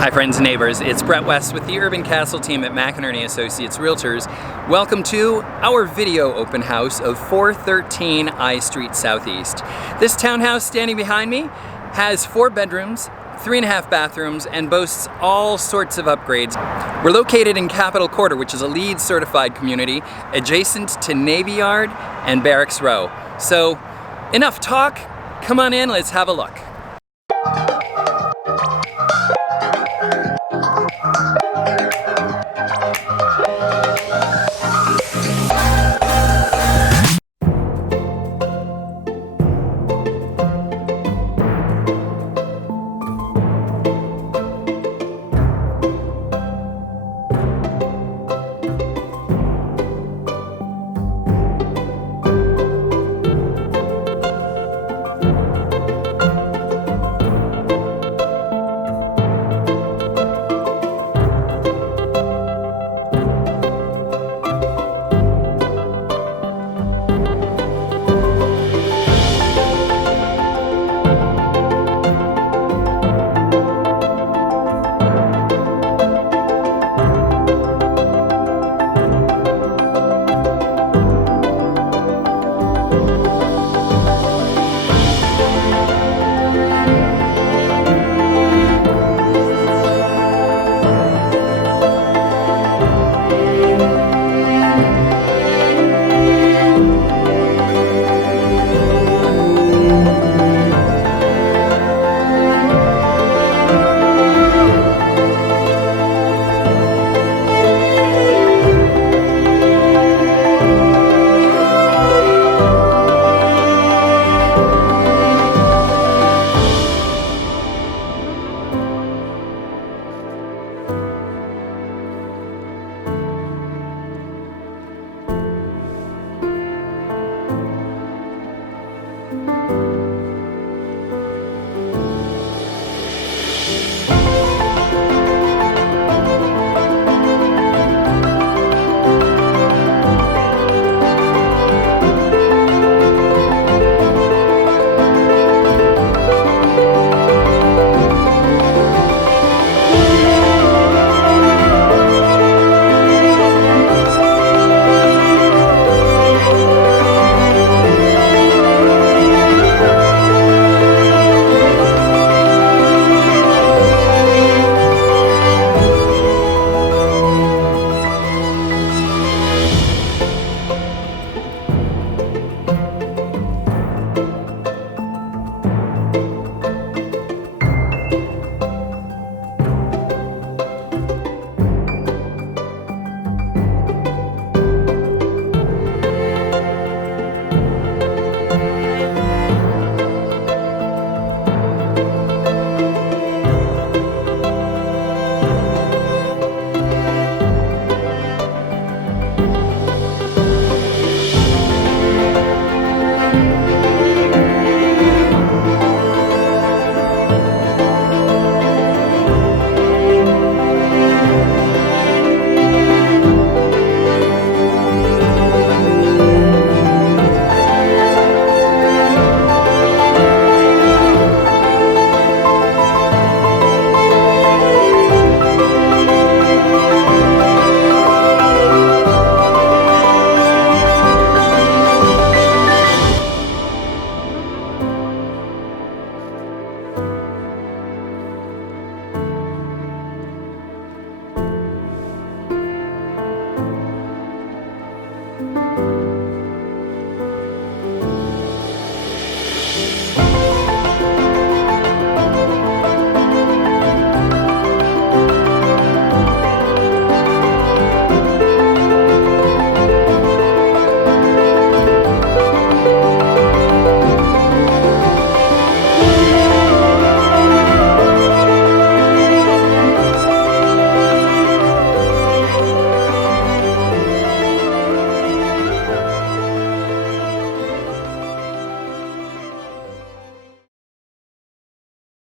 Hi friends and neighbors, it's Brett West with the UrbanCastle team at McInerney Associates Realtors. Welcome to our video open house of 413 I Street Southeast. This townhouse standing behind me has 4 bedrooms, 3.5 bathrooms, and boasts all sorts of upgrades. We're located in Capitol Quarter, which is a LEED certified community, adjacent to Navy Yard and Barracks Row. So enough talk, come on in, let's have a look.